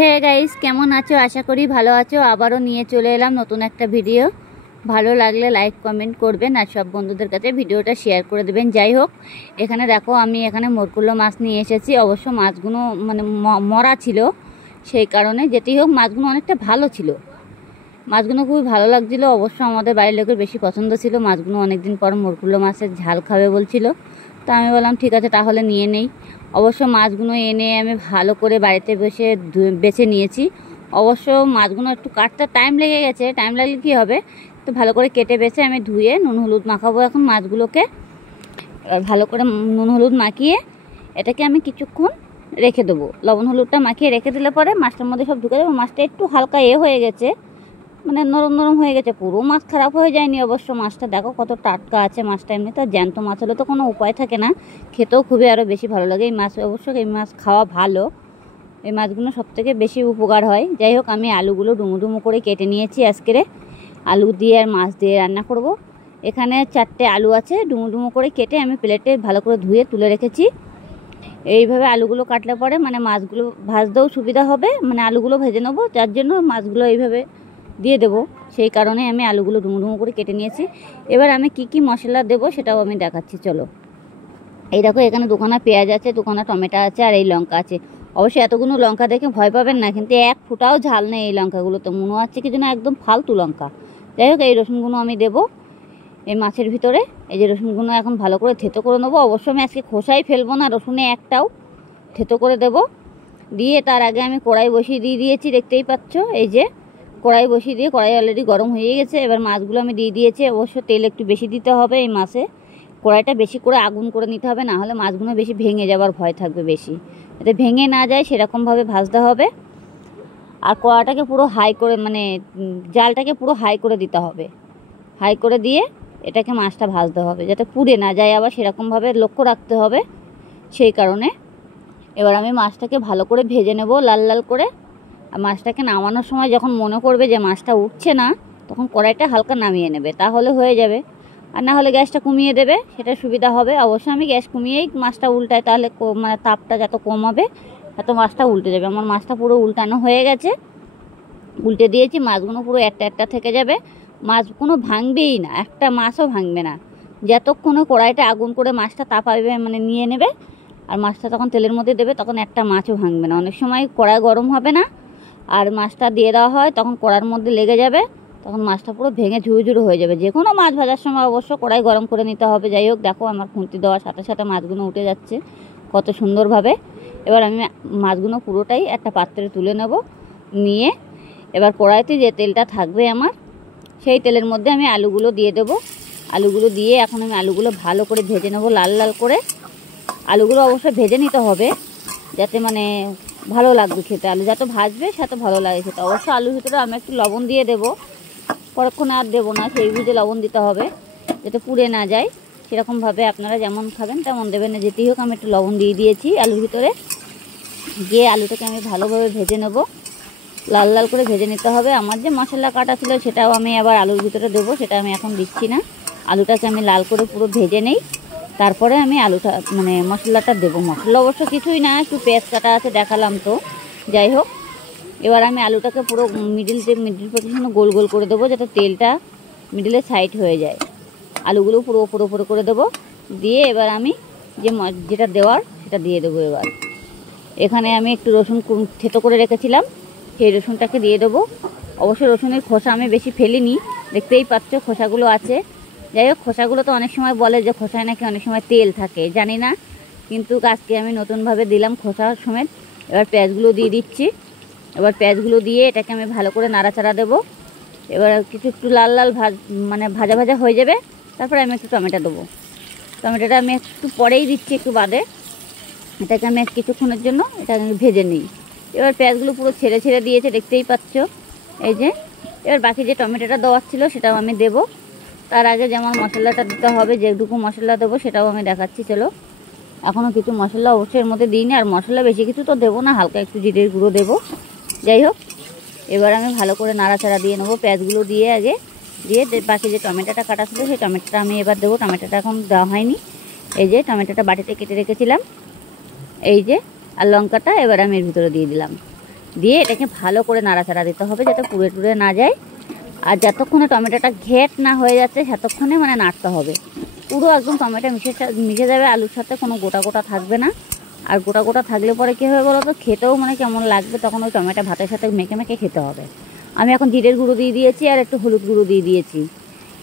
Hey guys, কেমন আছো? আশা করি ভালো আছো। আবারও নিয়ে চলে এলাম নতুন একটা ভিডিও। ভালো লাগলে লাইক কমেন্ট করবেন আর সব বন্ধুদের কাছে ভিডিওটা শেয়ার করে দেবেন। যাই হোক, এখানে দেখো আমি এখানে মরকুল্লো মাছ নিয়ে এসেছি। অবশ্য মাছগুলো মানে মরা ছিল, সেই কারণে যেটি হোক মাছগুলো অনেকটা ভালো ছিল। মাছগুলো খুবই ভালো লাগছিলো। অবশ্য আমাদের বাড়ির লোকের বেশি পছন্দ ছিল। মাছগুলো অনেকদিন পর মরকুল্লো মাছের ঝাল খাবে বলছিল, তো আমি বললাম ঠিক আছে তাহলে নিয়ে নেই। অবশ্য মাছগুলো এনে আমি ভালো করে বাড়িতে বসে বেছে নিয়েছি। অবশ্য মাছগুলো একটু কাটতে টাইম লেগে গেছে। টাইম লাগলে কী হবে, তো ভালো করে কেটে বেছে আমি ধুয়ে নুন হলুদ মাখাবো এখন মাছগুলোকে। ভালো করে নুন হলুদ মাখিয়ে এটাকে আমি কিছুক্ষণ রেখে দেবো। লবণ হলুদটা মাখিয়ে রেখে দিলে পরে মাছটার মধ্যে সব ঢুকে যাবে। মাছটা একটু হালকা হয়ে গেছে, মানে নরম নরম হয়ে গেছে। পুরো মাছ খারাপ হয়ে যায়নি। অবশ্য মাছটা দেখো কত টাটকা আছে। মাছটা এমনি তো জ্যান্ত মাছ হলে তো কোনো উপায় থাকে না, খেতেও খুবই আরও বেশি ভালো লাগে এই মাছ। অবশ্য এই মাছ খাওয়া ভালো, এই মাছগুলো সবথেকে বেশি উপকার হয়। যাই হোক, আমি আলুগুলো ডুমো ডুমো করে কেটে নিয়েছি। আজকে আলু দিয়ে আর মাছ দিয়ে রান্না করব। এখানে 4টে আলু আছে, ডুমো ডুমো করে কেটে আমি প্লেটে ভালো করে ধুয়ে তুলে রেখেছি। এইভাবে আলুগুলো কাটলে পরে মানে মাছগুলো ভাজতেও সুবিধা হবে, মানে আলুগুলো ভেজে নেবো, যার জন্য মাছগুলো এইভাবে দিয়ে দেবো। সেই কারণে আমি আলুগুলো ডুমো ডুমো করে কেটে নিয়েছি। এবার আমি কি মশলা দেবো সেটাও আমি দেখাচ্ছি, চলো। এই দেখো, এখানে দুখানা পেঁয়াজ আছে, দুখানা টমেটো আছে, আর এই লঙ্কা আছে। অবশ্যই এতগুলো লঙ্কা দেখে ভয় পাবেন না, কিন্তু এক ফুটাও ঝাল নেই এই লঙ্কাগুলো। তো মনে হচ্ছে কি যেন একদম ফালতু লঙ্কা। যাই হোক, এই রসুনগুলো আমি দেবো এই মাছের ভিতরে। এই যে রসুনগুলো এখন ভালো করে থেতো করে নেবো। অবশ্য আমি আজকে খোসাই ফেলবো না, রসুনে একটাও থেতো করে দেবো। দিয়ে তার আগে আমি কড়াই বসিয়ে দিয়েছি, দেখতেই পাচ্ছ। এই যে কড়াই বসিয়ে দিয়ে কড়াই অলরেডি গরম হয়ে গেছে। এবার মাছগুলো আমি দিয়ে দিয়েছি। অবশ্য তেল একটু বেশি দিতে হবে এই মাছে। কড়াইটা বেশি করে আগুন করে নিতে হবে, না হলে মাছগুলো বেশি ভেঙে যাওয়ার ভয় থাকবে বেশি, যাতে ভেঙে না যায় সেরকমভাবে ভাজতে হবে। আর কড়াটাকে পুরো হাই করে, মানে জালটাকে পুরো হাই করে দিতে হবে। হাই করে দিয়ে এটাকে মাছটা ভাজতে হবে যাতে পুড়ে না যায়, আবার সেরকমভাবে লক্ষ্য রাখতে হবে। সেই কারণে এবার আমি মাছটাকে ভালো করে ভেজে নেব লাল লাল করে। আর মাছটাকে নামানোর সময় যখন মনে করবে যে মাছটা উঠছে না, তখন কড়াইটা হালকা নামিয়ে নেবে, তাহলে হয়ে যাবে। আর না হলে গ্যাসটা কমিয়ে দেবে, সেটা সুবিধা হবে। অবশ্য আমি গ্যাস কমিয়েই মাছটা উল্টাই, তাহলে মানে তাপটা যত কম হবে তত মাছটা উল্টে যাবে। আমার মাছটা পুরো উল্টানো হয়ে গেছে, উল্টে দিয়েছি। মাছগুলো পুরো একটা একটা থেকে যাবে, মাছগুলো ভাঙবেই না, একটা মাছও ভাঙবে না যতক্ষণে কড়াইটা আগুন করে মাছটা তাপাবে, মানে নিয়ে নেবে। আর মাছটা তখন তেলের মধ্যে দেবে, তখন একটা মাছও ভাঙবে না। অনেক সময় কড়াই গরম হবে না আর মাছটা দিয়ে দেওয়া হয়, তখন কড়ার মধ্যে লেগে যাবে, তখন মাছটা পুরো ভেঙে ঝুরঝুরো হয়ে যাবে। যে কোনো মাছ ভাজার সময় অবশ্য কড়াই গরম করে নিতে হবে। যাই হোক, দেখো আমার খুন্তি দেওয়ার সাথে সাথে মাছগুলো উঠে যাচ্ছে কত সুন্দরভাবে। এবার আমি মাছগুলো পুরোটাই একটা পাত্রে তুলে নেব। নিয়ে এবার কড়াইতে যে তেলটা থাকবে আমার, সেই তেলের মধ্যে আমি আলুগুলো দিয়ে দেবো। আলুগুলো দিয়ে এখন আমি আলুগুলো ভালো করে ভেজে নেবো লাল লাল করে। আলুগুলো অবশ্যই ভেজে নিতে হবে, যাতে মানে ভালো লাগবে খেতে। আলু যত ভাজবে সেত ভালো লাগে খেতে। অবশ্য আলুর ভিতরে আমি একটু লবণ দিয়ে দেবো, পরক্ষণে আর দেবো না, সেই বুঝে লবণ দিতে হবে যাতে পুড়ে না যায়। সেরকমভাবে আপনারা যেমন খাবেন তেমন দেবেন না। যেতেই হোক, আমি একটু লবণ দিয়ে দিয়েছি আলুর ভিতরে। দিয়ে আলুটাকে আমি ভালোভাবে ভেজে নেব, লাল লাল করে ভেজে নিতে হবে। আমার যে মশলা কাটা ছিল সেটাও আমি আবার আলুর ভিতরে দেবো, সেটা আমি এখন দিচ্ছি না। আলুটাকে আমি লাল করে পুরো ভেজে নেই, তারপরে আমি আলুটা মানে মশলাটা দেবো। মশলা অবশ্য কিছুই না, একটু পেঁয়াজ কাটা আছে দেখালাম তো। যাই হোক, এবার আমি আলুটাকে পুরো মিডিল পজিশনে গোল গোল করে দেবো, যাতে তেলটা মিডিলে সাইড হয়ে যায়। আলুগুলো পুরো ওপর ওপরে করে দেবো। দিয়ে এবার আমি যেটা দেওয়ার সেটা দিয়ে দেবো। এবার এখানে আমি একটু রসুন থেতো করে রেখেছিলাম, সেই রসুনটাকে দিয়ে দেবো। অবশ্য রসুনের খোসা আমি বেশি ফেলিনি, দেখতেই পাচ্ছ খোসাগুলো আছে। যাই হোক, খোসাগুলো তো অনেক সময় বলে যে খোসায় নাকি অনেক সময় তেল থাকে, জানি না, কিন্তু আজকে আমি নতুনভাবে দিলাম খোসা সমেত। এবার পেঁয়াজগুলো দিয়ে দিচ্ছি। এবার পেঁয়াজগুলো দিয়ে এটাকে আমি ভালো করে নাড়াচাড়া দেবো। এবার একটু লাল লাল মানে ভাজা ভাজা হয়ে যাবে, তারপরে আমি একটু টমেটো দেবো। টমেটোটা আমি একটু পরেই দিচ্ছি, একটু বাদে। এটাকে আমি কিছুক্ষণের জন্য এটা আমি ভেজে নিই। এবার পেঁয়াজগুলো পুরো ছেড়ে ছেড়ে দিয়েছে, দেখতেই পাচ্ছ। এই যে এবার বাকি যে টমেটোটা দেওয়ার ছিল সেটাও আমি দেবো। তার আগে যেমন মশলাটা দিতে হবে, যেটুকু মশলা দেবো সেটাও আমি দেখাচ্ছি, চলো। এখনও কিছু মশলা অবশ্যই এর মধ্যে দিইনি, আর মশলা বেশি কিছু তো দেবো না, হালকা একটু জিরের গুঁড়ো দেবো। যাই হোক, এবার আমি ভালো করে নাড়াচাড়া দিয়ে নেবো পেঁয়াজগুলো দিয়ে আগে। দিয়ে বাকি যে টমেটোটা কাটা ছিল সেই টমেটোটা আমি এবার দেবো। টমেটোটা এখন দেওয়া হয়নি। এই যে টমেটোটা বাটিতে কেটে রেখেছিলাম, এই যে, আর লঙ্কাটা এবার আমি এর ভিতরে দিয়ে দিলাম। দিয়ে এটাকে ভালো করে নাড়াচাড়া দিতে হবে যাতে পুড়ে টুড়ে না যায়। আর যতক্ষণে টমেটোটা ঘেট না হয়ে যাচ্ছে ততক্ষণে মানে নাড়তে হবে। পুরো একদম টমেটো মিশে যাবে আলুর সাথে, কোনো গোটা গোটা থাকবে না। আর গোটা গোটা থাকলে পরে কী হবে বলো তো, খেতেও মানে কেমন লাগবে, তখন ওই টমেটো ভাতের সাথে মেখে মেখে খেতে হবে। আমি এখন জিরের গুঁড়ো দিয়ে দিয়েছি আর একটু হলুদ গুঁড়ো দিয়ে দিয়েছি।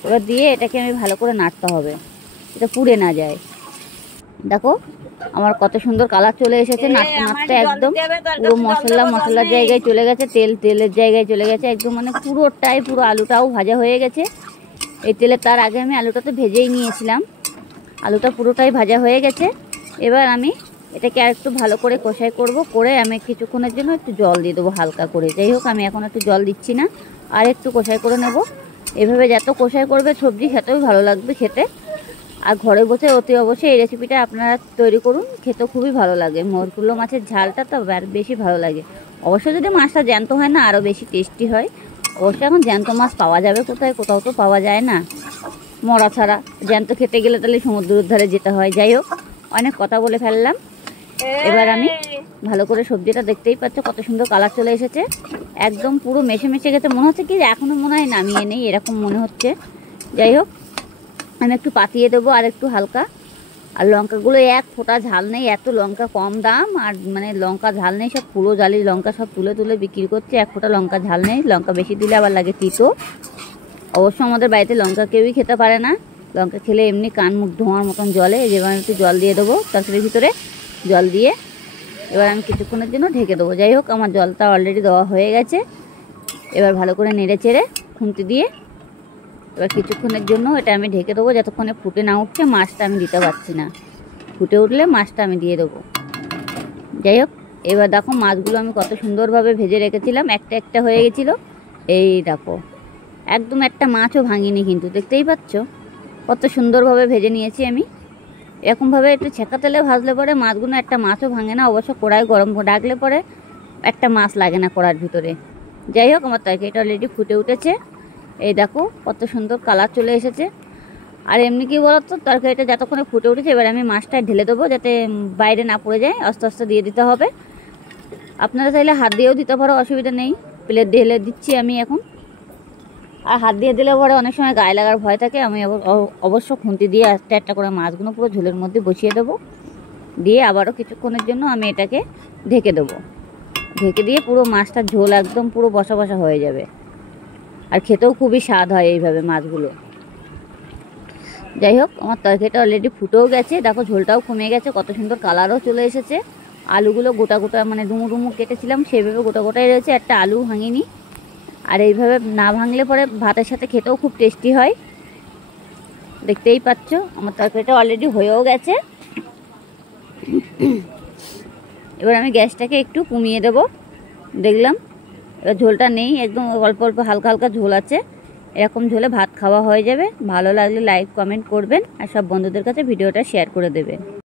এবার দিয়ে এটাকে আমি ভালো করে নাড়তে হবে, এটা পুড়ে না যায়। দেখো আমার কত সুন্দর কালার চলে এসেছে, নাড়তে নাড়তে একদম পুরো মশলার জায়গায় চলে গেছে, তেলের জায়গায় চলে গেছে একদম, মানে পুরোটাই পুরো আলুটাও ভাজা হয়ে গেছে। এই তেলে তার আগে আমি আলুটা তো ভেজেই নিয়েছিলাম, আলুটা পুরোটাই ভাজা হয়ে গেছে। এবার আমি এটাকে আর একটু ভালো করে কষাই করে আমি কিছুক্ষণের জন্য একটু জল দিয়ে দেবো হালকা করে। যাই হোক, আমি এখন একটু জল দিচ্ছি না, আর একটু কষাই করে নেব। এভাবে যত কষাই করবে সবজি খেতেও ভালো লাগবে খেতে। আর ঘরে বসে অতি অবশ্যই এই রেসিপিটা আপনারা তৈরি করুন, খেতে খুবই ভালো লাগে। মরকুল্লো মাছের ঝালটা তো বেশি ভালো লাগে। অবশ্যই যদি মাছটা জ্যান্ত হয় না আরও বেশি টেস্টি হয়। অবশ্যই এখন জ্যান্ত মাছ পাওয়া যাবে কোথায়, কোথাও তো পাওয়া যায় না মরা ছাড়া। জ্যান্ত খেতে গেলে তাহলে সমুদ্রের ধারে যেতে হয়। যাই হোক, অনেক কথা বলে ফেললাম। এবার আমি ভালো করে সবজিটা, দেখতেই পাচ্ছ কত সুন্দর কালার চলে এসেছে, একদম পুরো মেশে গেছে। মনে হচ্ছে কি এখনও মনে হয় নামিয়ে নেই, এরকম মনে হচ্ছে। যাই হোক, আমি একটু পাতিয়ে দেবো আর একটু হালকা। আর লঙ্কাগুলো এক ফোঁটা ঝাল নেই, এত লঙ্কা কম দাম, আর মানে লঙ্কা ঝাল নেই, সব পুরো জালি লঙ্কা সব তুলে তুলে বিক্রি করছে। এক ফোঁটা লঙ্কা ঝাল নেই, লঙ্কা বেশি দিলে আবার লাগে তিতো। অবশ্য আমাদের বাড়িতে লঙ্কা কেউই খেতে পারে না, লঙ্কা খেলে এমনি কান মুখ ধোঁয়ার মতন জলে। যেবার একটু জল দিয়ে দেবো তরকারির ভিতরে, জল দিয়ে এবার আমি কিছুক্ষণের জন্য ঢেকে দেবো। যাই হোক, আমার জলটা অলরেডি দেওয়া হয়ে গেছে। এবার ভালো করে নেড়ে চেড়ে খুন্তি দিয়ে এবার কিছুক্ষণের জন্য এটা আমি ঢেকে দেবো, যতক্ষণে ফুটে না উঠছে। মাছটা আমি দিতে পারছি না, ফুটে উঠলে মাছটা আমি দিয়ে দেবো। যাই হোক, এবার দেখো মাছগুলো আমি কত সুন্দরভাবে ভেজে রেখেছিলাম, একটা একটা হয়ে গেছিলো। এই দেখো একদম একটা মাছও ভাঙিনি, কিন্তু দেখতেই পাচ্ছ কত সুন্দরভাবে ভেজে নিয়েছি আমি। এরকমভাবে একটু ছেঁকা তেলে ভাজলে পরে মাছগুলো একটা মাছও ভাঙে না। অবশ্য কড়াই গরম রাখলে পরে একটা মাছ লাগে না কড়ার ভিতরে। যাই হোক, আমার তরকারিটা অলরেডি ফুটে উঠেছে। এই দেখো কত সুন্দর কালার চলে এসেছে। আর এমনি কি বলতো, তরকারিটা যতক্ষণে ফুটে উঠেছে এবার আমি মাছটা ঢেলে দেবো, যাতে বাইরে না পড়ে যায়। আস্তে আস্তে দিয়ে দিতে হবে। আপনারা চাইলে হাত দিয়েও দিতে পারো, অসুবিধা নেই। প্লেট ঢেলে দিচ্ছি আমি এখন। আর হাত দিয়ে দিলে পরে অনেক সময় গায়ে লাগার ভয় থাকে। আমি অবশ্য খুন্তি দিয়ে একটা একটা করে মাছগুলো পুরো ঝোলের মধ্যে বসিয়ে দেবো, দিয়ে আবারও কিছুক্ষণের জন্য আমি এটাকে ঢেকে দেবো। ঢেকে দিয়ে পুরো মাছটার ঝোল একদম পুরো বসা বসা হয়ে যাবে। আর খেতেও খুবই স্বাদ হয় এইভাবে মাছগুলো। যাই হোক, আমার তরকারিটা অলরেডি ফুটেও গেছে। দেখো ঝোলটাও কমে গেছে, কত সুন্দর কালারও চলে এসেছে। আলুগুলো গোটা গোটা, মানে ডুমু ডুমু কেটেছিলাম সেভাবে গোটা গোটাই রয়েছে, একটা আলু ভাঙিনি। আর এইভাবে না ভাঙলে পরে ভাতের সাথে খেতেও খুব টেস্টি হয়। দেখতেই পাচ্ছ আমার তরকারিটা অলরেডি হয়েও গেছে। এবার আমি গ্যাসটাকে একটু কমিয়ে দেব। দেখলাম এবার ঝোলটা নেই, একদম অল্প অল্প হালকা হালকা ঝোল আছে। এরকম ঝোলে ভাত খাওয়া হয়ে যাবে। ভালো লাগলে লাইক কমেন্ট করবেন, আর সব বন্ধুদের কাছে ভিডিওটা শেয়ার করে দেবেন।